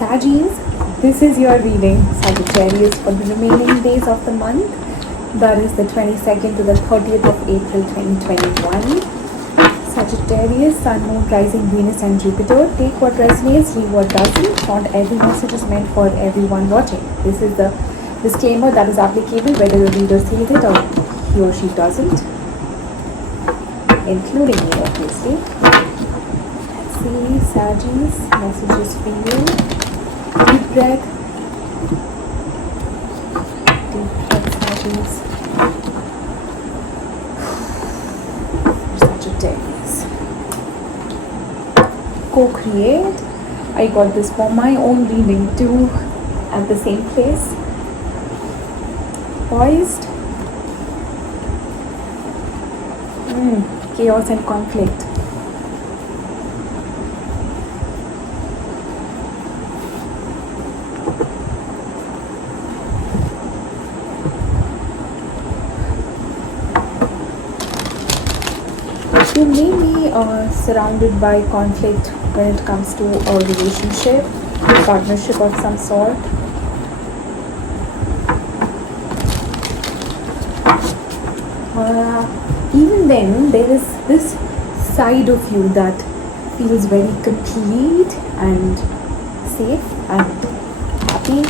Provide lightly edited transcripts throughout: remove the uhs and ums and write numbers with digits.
Saggies, this is your reading, Sagittarius, for the remaining days of the month. That is the 22nd to the 30th of April 2021. Sagittarius, Sun, Moon, Rising, Venus and Jupiter. Take what resonates, leave what doesn't. Not every message is meant for everyone watching. This is the disclaimer that is applicable whether the reader sees it or he or she doesn't, including me, obviously. Let's see, Saggies, messages for you. Deep breath. Deep breath, Saggies. Sagittarius. Co-create. I got this for my own reading too at the same place. Poised. Chaos and conflict. You may be surrounded by conflict when it comes to a relationship, partnership of some sort. Even then, there is this side of you that feels very complete and safe and happy.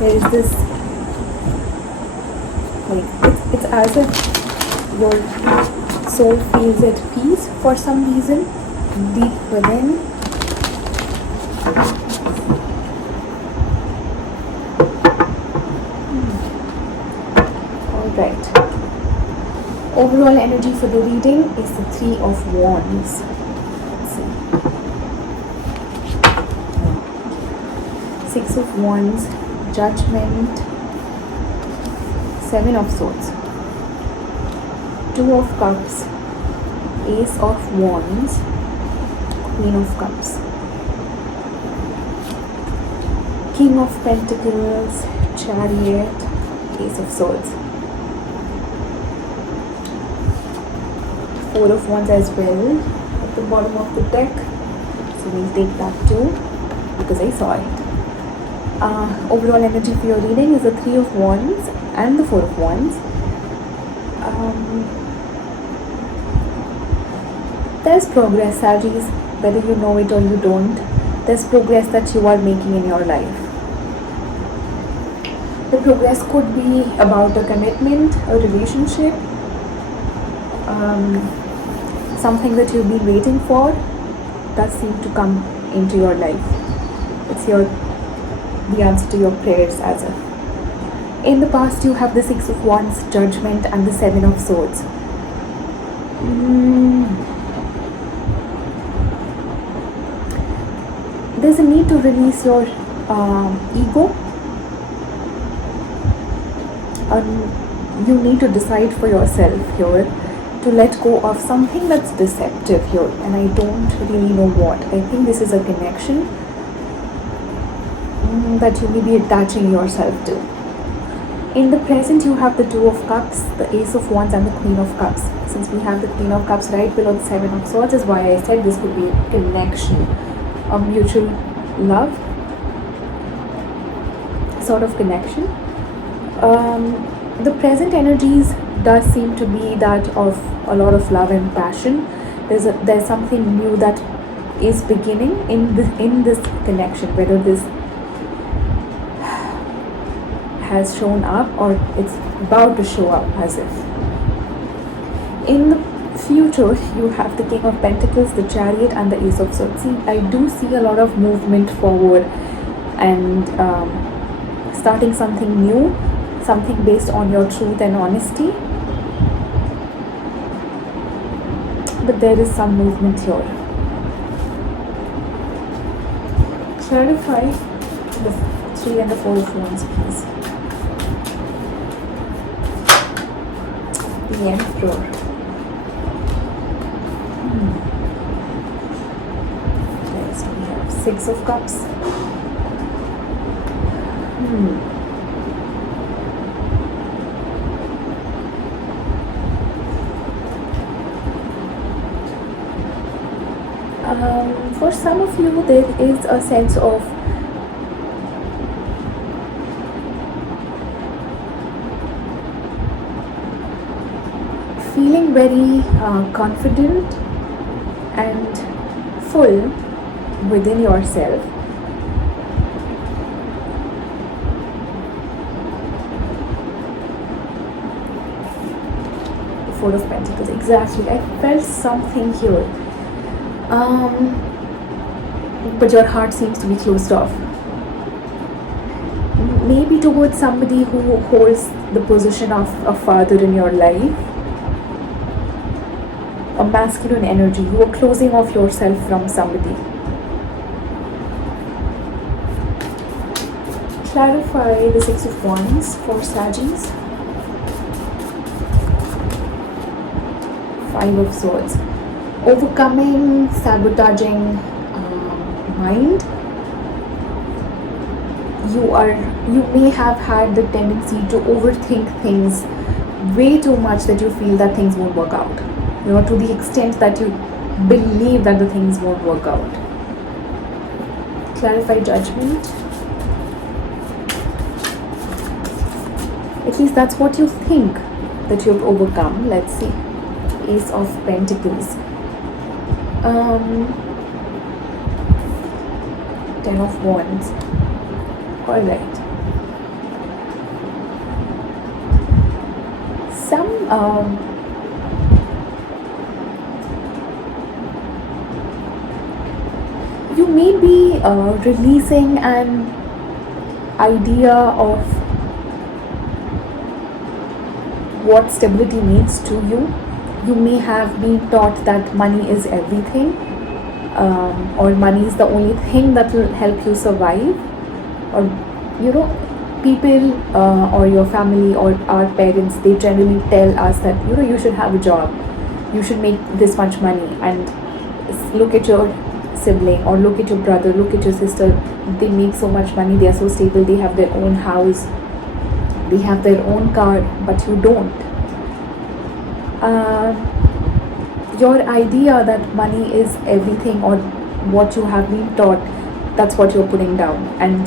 There is this, like, it's as if your soul feels at peace for some reason deep within. Alright. Overall energy for the reading is the Three of Wands. Let's see. Six of Wands, Judgment, Seven of Swords, Two of Cups, Ace of Wands, Queen of Cups, King of Pentacles, Chariot, Ace of Swords, Four of Wands as well at the bottom of the deck. So we'll take that too because I saw it. Overall energy for your reading is the Three of Wands and the Four of Wands. There's progress, Saggies, whether you know it or you don't. There's progress that you are making in your life. The progress could be about a commitment, a relationship, something that you've been waiting for does seem to come into your life. It's the answer to your prayers as if. In the past, you have the Six of Wands, Judgment, and the Seven of Swords. There's a need to release your ego. You need to decide for yourself here to let go of something that's deceptive here, and I don't really know what. I think this is a connection that you may be attaching yourself to. In the present, you have the Two of Cups, the Ace of Wands, and the Queen of Cups. Since we have the Queen of Cups right below the Seven of Swords, is why I said this could be a connection, a mutual love sort of connection. The present energies does seem to be that of a lot of love and passion. There's something new that is beginning in this connection, whether this has shown up or it's about to show up as if. In the future, you have the King of Pentacles, the Chariot, and the Ace of Swords. See, I do see a lot of movement forward and starting something new, something based on your truth and honesty. But there is some movement here. Clarify the Three and the Four of Wands, please. The Emperor. Next we have Six of Cups. For some of you, there is a sense of feeling very confident and full within yourself. Four of Pentacles, exactly. I felt something here. But your heart seems to be closed off. Maybe towards somebody who holds the position of a father in your life. A masculine energy. You are closing off yourself from somebody. Clarify the Six of Wands for Saggies. Five of Swords. Overcoming, sabotaging mind. You may have had the tendency to overthink things way too much that you feel that things won't work out. To the extent that you believe that the things won't work out. Clarify Judgment. At least that's what you think that you've overcome. Let's see. Ace of Pentacles. Ten of Wands. Alright. You may be releasing an idea of what stability means to you. You may have been taught that money is everything, or money is the only thing that will help you survive, or people or your family or our parents, they generally tell us that you should have a job, you should make this much money, and look at your sibling or look at your brother, look at your sister, they make so much money, they are so stable, they have their own house, they have their own car, but you don't. Your idea that money is everything, or what you have been taught, that's what you're putting down. And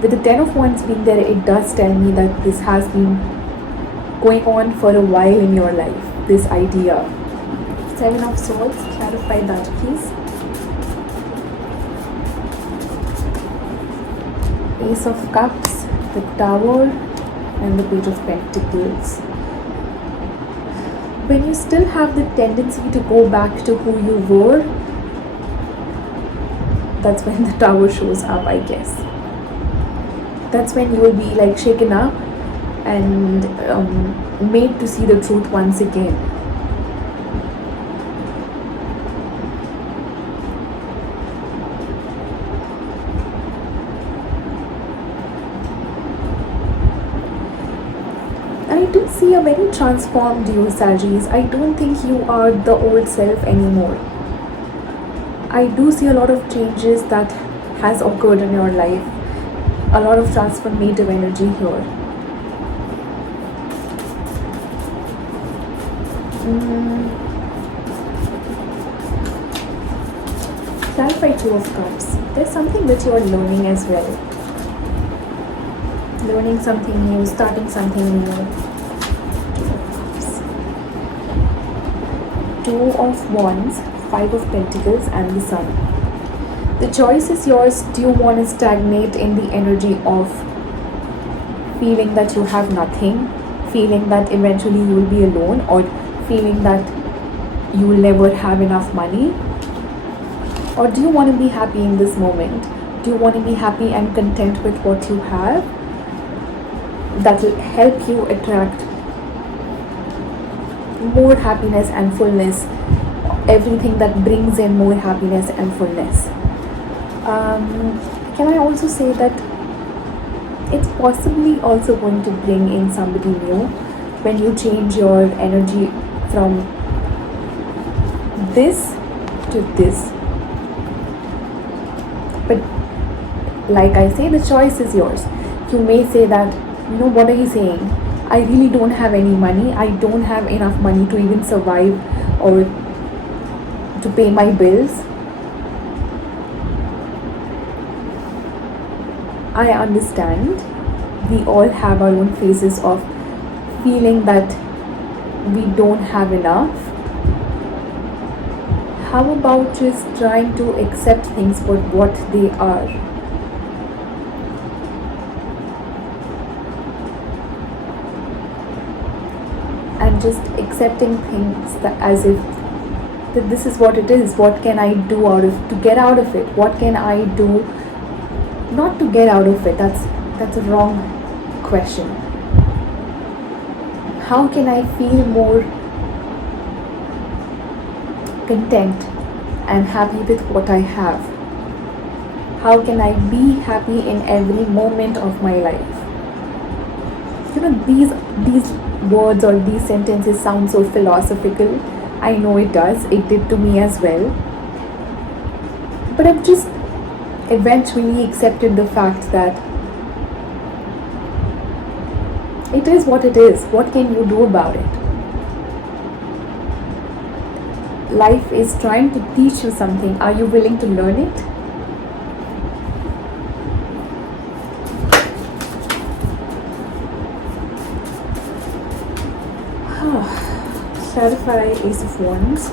with the Ten of Wands being there, it does tell me that this has been going on for a while in your life, this idea. Seven of Swords, clarify that please. Ace of Cups, the Tower, and the Page of Pentacles. When you still have the tendency to go back to who you were, that's when the Tower shows up, I guess. That's when you will be like shaken up and made to see the truth once again. I do see a very transformed you, Saggies. I don't think you are the old self anymore. I do see a lot of changes that has occurred in your life. A lot of transformative energy here. Clarify Two of Cups. There's something that you are learning as well. Learning something new, starting something new. Two of Cups. Two of Wands, Five of Pentacles, and the Sun. The choice is yours. Do you want to stagnate in the energy of feeling that you have nothing, feeling that eventually you will be alone, or feeling that you will never have enough money? Or do you want to be happy in this moment? Do you want to be happy and content with what you have? That will help you attract more happiness and fullness, everything that brings in more happiness and fullness. Can I also say that it's possibly also going to bring in somebody new when you change your energy from this to this. But like I say, the choice is yours. You may say that, what are you saying? I really don't have any money. I don't have enough money to even survive or to pay my bills. I understand we all have our own phases of feeling that we don't have enough. How about just trying to accept things for what they are? And just accepting things that as if that this is what it is. What can I do to get out of it? What can I do not to get out of it? That's a wrong question. How can I feel more content and happy with what I have? How can I be happy in every moment of my life? These words or these sentences sound so philosophical. I know it does. It did to me as well. But I've just eventually accepted the fact that it is what it is. What can you do about it? Life is trying to teach you something. Are you willing to learn it? Clarify Ace of Wands,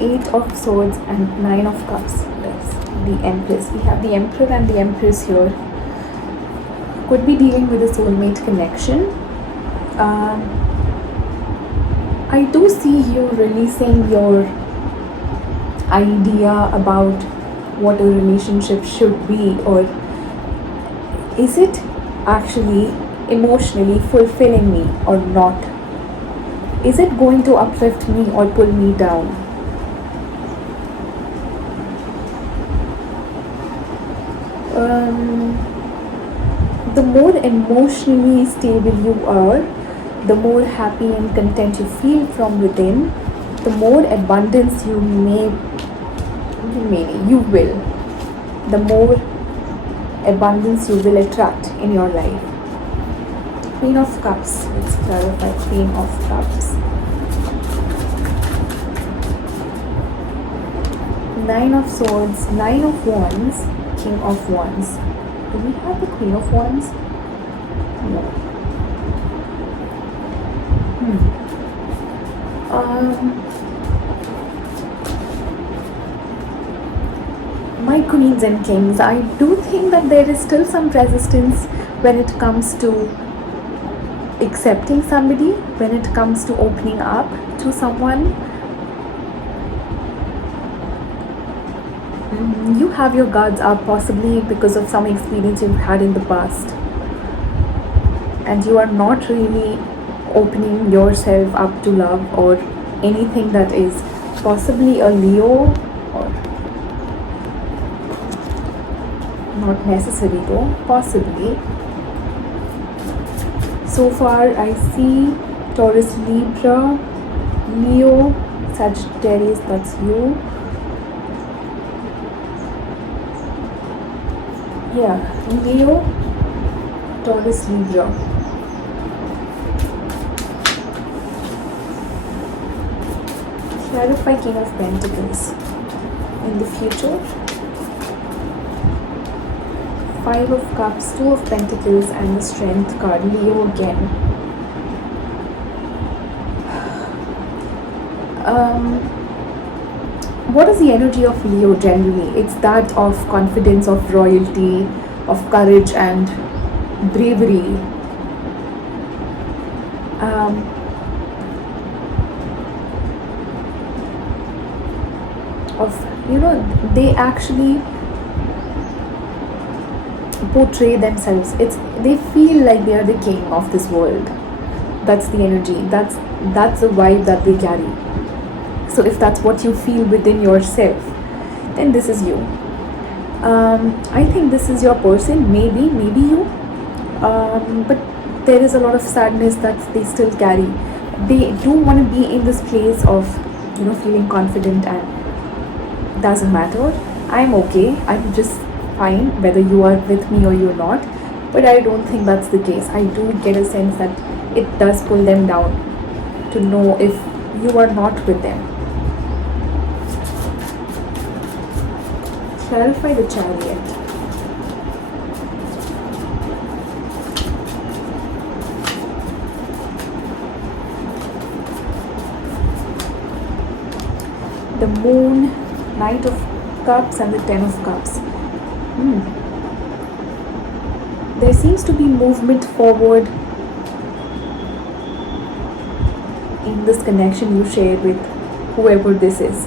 Eight of Swords, and Nine of Cups. Yes, the Empress. We have the Emperor and the Empress here. Could be dealing with a soulmate connection. I do see you releasing your idea about what a relationship should be, or is it actually emotionally fulfilling me or not? Is it going to uplift me or pull me down? The more emotionally stable you are, the more happy and content you feel from within, the more abundance you will, the more abundance you will attract in your life. Queen of Cups. Let's clarify Queen of Cups. Nine of Swords, Nine of Wands, King of Wands. Do we have the Queen of Wands? No. My Queens and Kings, I do think that there is still some resistance when it comes to accepting somebody, when it comes to opening up to someone. You have your guards up, possibly because of some experience you've had in the past, and you are not really opening yourself up to love or anything that is possibly a Leo, or not necessary though, possibly. So far I see Taurus, Libra, Leo, Sagittarius, that's you. Yeah, Leo, Taurus, Libra. Clarify King of Pentacles. In the future, Five of Cups, Two of Pentacles, and the Strength card. Leo again. What is the energy of Leo generally? It's that of confidence, of royalty, of courage and bravery. They actually portray themselves. They feel like they are the king of this world. That's the energy. That's the vibe that they carry. So if that's what you feel within yourself, then this is you. I think this is your person. Maybe you. But there is a lot of sadness that they still carry. They do want to be in this place of feeling confident, and doesn't matter. I'm okay. I'm just fine whether you are with me or you're not. But I don't think that's the case. I do get a sense that it does pull them down to know if you are not with them. clarify the Chariot. The Moon, Knight of Cups and the Ten of Cups. There seems to be movement forward in this connection you share with whoever this is.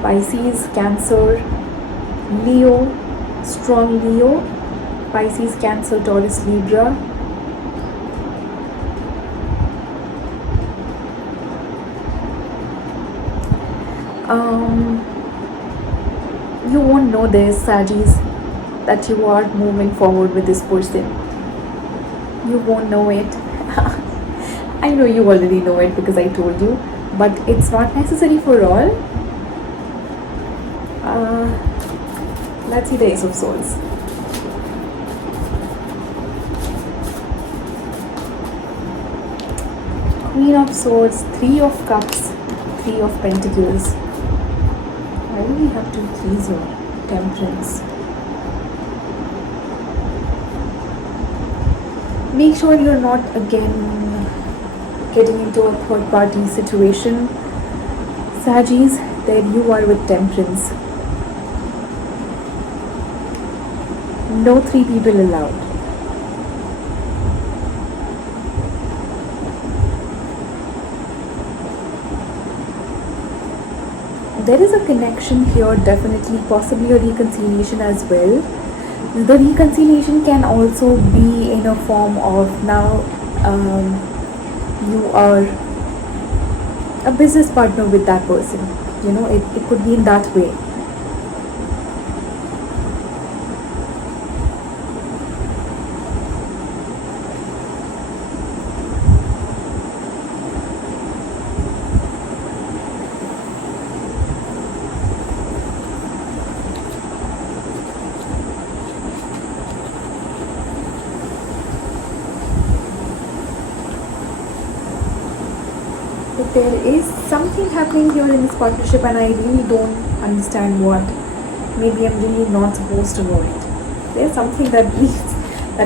Pisces, Cancer, Leo, strong Leo, Pisces, Cancer, Taurus, Libra. You won't know this, Saggies, that you are moving forward with this person. You won't know it. I know you already know it because I told you, but it's not necessary for all. Let's see the Ace of Swords. Queen of Swords, Three of Cups, Three of Pentacles. Why do we have two threes here? Temperance. Make sure you're not again getting into a third party situation. Saggies, there you are with Temperance. No three people allowed. There is a connection here, definitely, possibly a reconciliation as well. The reconciliation can also be in a form of now you are a business partner with that person. You know, it could be in that way. But there is something happening here in this partnership and I really don't understand what. Maybe I'm really not supposed to know it. There's something that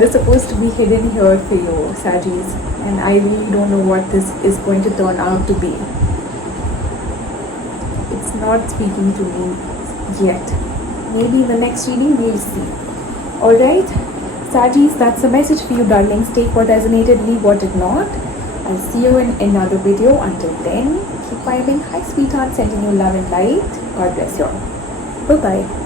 is supposed to be hidden here for you, Saggies, and I really don't know what this is going to turn out to be. It's not speaking to me yet. Maybe in the next reading we'll see. Alright, Saggies, that's the message for you, darlings. Take what resonated, leave what did not. I'll see you in another video. Until then, keep vibing. Hi, sweetheart. Sending you love and light. God bless you all. Bye-bye.